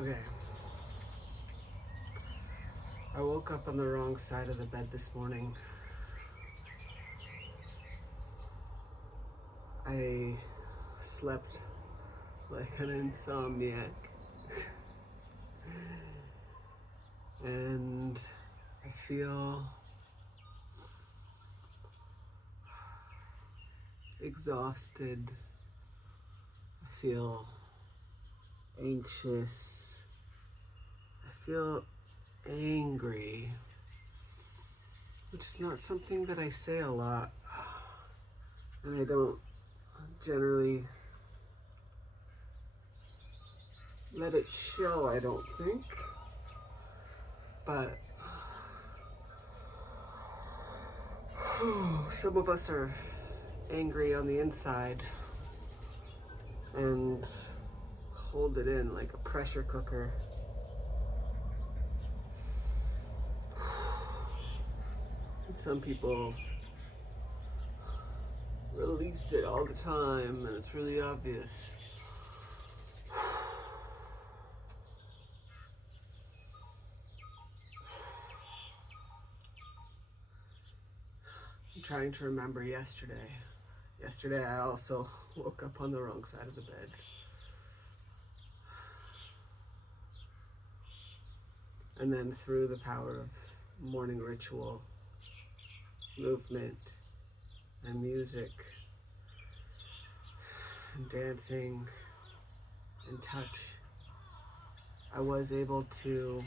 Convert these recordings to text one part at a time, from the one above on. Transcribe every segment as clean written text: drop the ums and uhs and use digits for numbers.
Okay. I woke up on the wrong side of the bed this morning. I slept like an insomniac. And I feel exhausted. I feel anxious. I feel angry, which is not something that I say a lot. And I don't generally let it show, I don't think. But some of us are angry on the inside and hold it in like a pressure cooker. And some people release it all the time and it's really obvious. I'm trying to remember yesterday. Yesterday I also woke up on the wrong side of the bed. And then through the power of morning ritual, movement, and music, and dancing, and touch, I was able to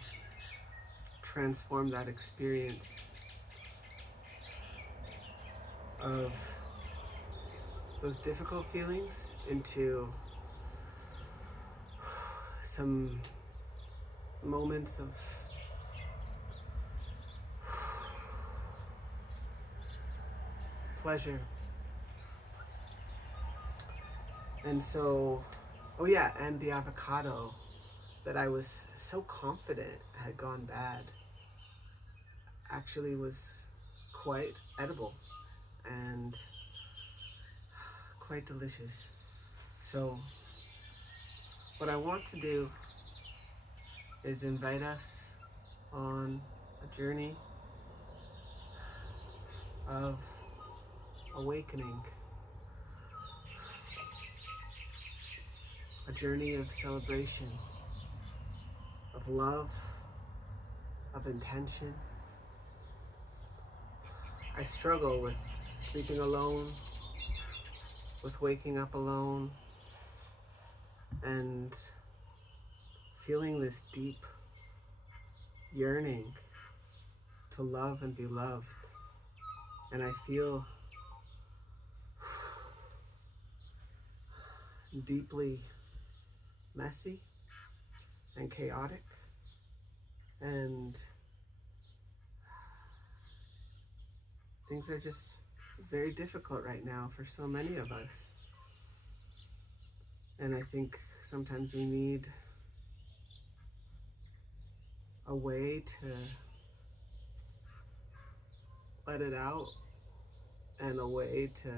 transform that experience of those difficult feelings into some moments of pleasure. And so, oh yeah, and the avocado that I was so confident had gone bad actually was quite edible and quite delicious. So what I want to do is invite us on a journey of awakening, a journey of celebration, of love, of intention. I struggle with sleeping alone, with waking up alone, and feeling this deep yearning to love and be loved. And I feel deeply messy and chaotic, and things are just very difficult right now for so many of us. And I think sometimes we need a way to let it out and a way to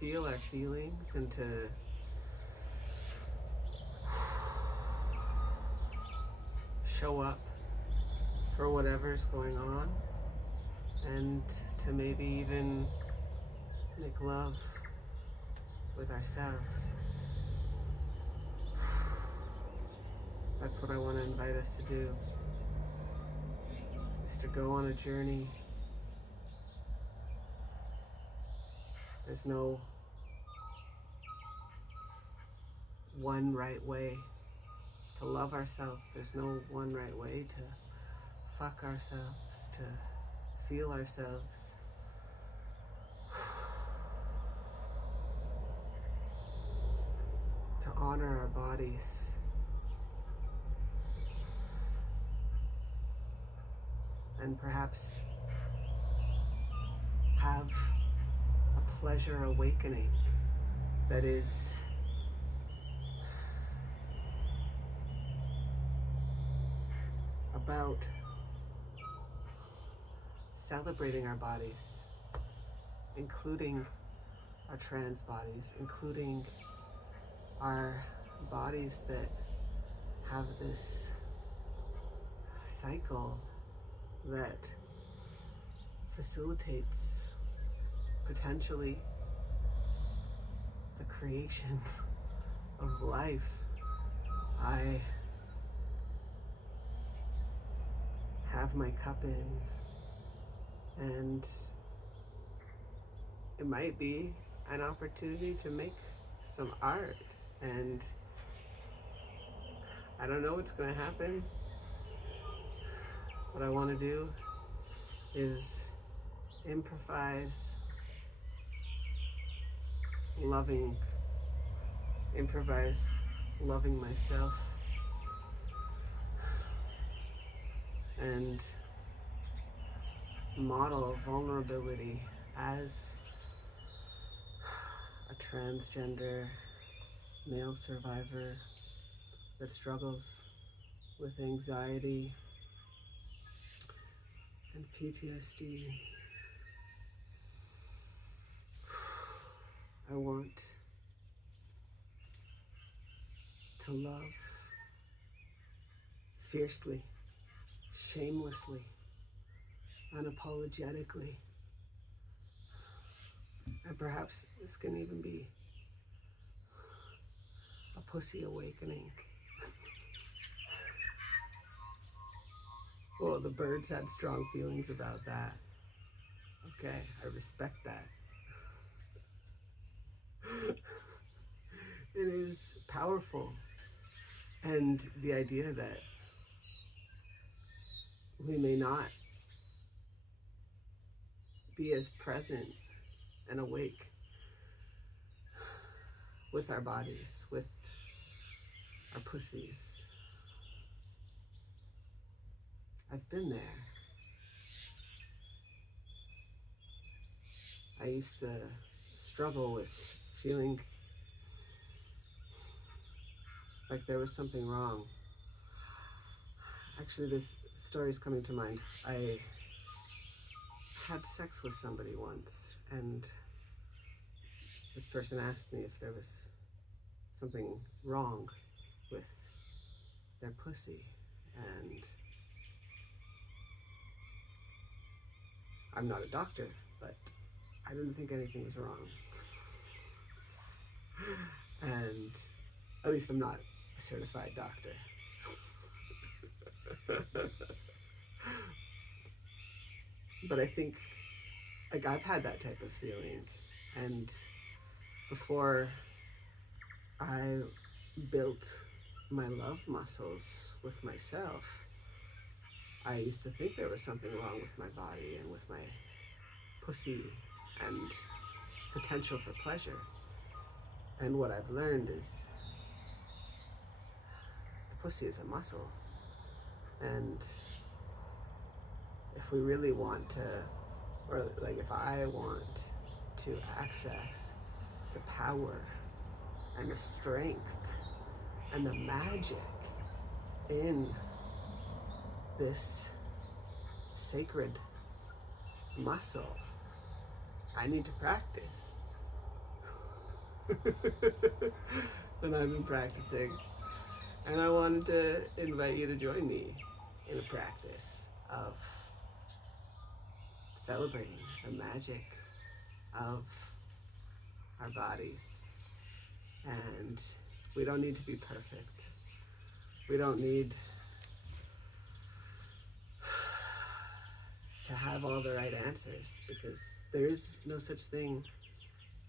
feel our feelings and to show up for whatever's going on, and to maybe even make love with ourselves. That's what I want to invite us to do, is to go on a journey. There's no one right way to love ourselves. There's no one right way to fuck ourselves, to feel ourselves. To honor our bodies. And perhaps have a pleasure awakening that is about celebrating our bodies, including our trans bodies, including our bodies that have this cycle that facilitates potentially the creation of life. I have my cup in, and it might be an opportunity to make some art, and I don't know what's going to happen. What I want to do is improvise loving myself, and model vulnerability as a transgender male survivor that struggles with anxiety and PTSD. I want to love fiercely, shamelessly, unapologetically. And perhaps this can even be a pussy awakening. Well, the birds had strong feelings about that. Okay, I respect that. It is powerful. And the idea that we may not be as present and awake with our bodies, with our pussies. I've been there. I used to struggle with feeling like there was something wrong. Actually, this story is coming to mind. I had sex with somebody once, and this person asked me if there was something wrong with their pussy, and I'm not a doctor, but I didn't think anything was wrong. And at least I'm not a certified doctor. But I think, like, I've had that type of feeling, and before I built my love muscles with myself, I used to think there was something wrong with my body and with my pussy and potential for pleasure. And what I've learned is the pussy is a muscle, and if we really want to, or like if I want to access the power and the strength and the magic in this sacred muscle, I need to practice. And I've been practicing, and I wanted to invite you to join me in a practice of celebrating the magic of our bodies. And we don't need to be perfect. We don't need to have all the right answers, because there is no such thing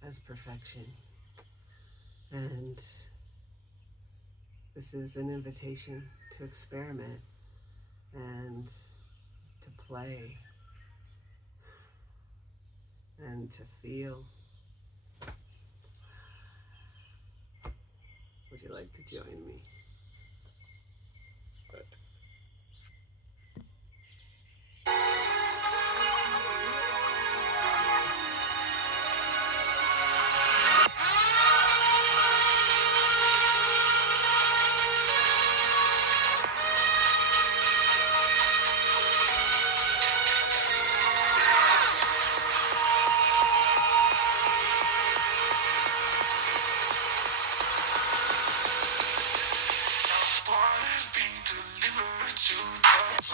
as perfection. And this is an invitation to experiment and to play and to feel. Would you like to join me? I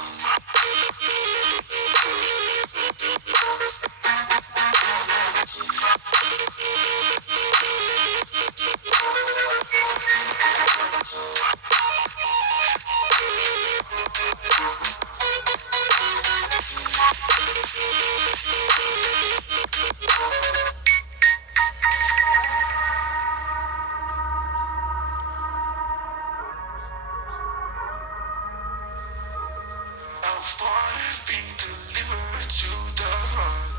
wanna be delivered to the heart.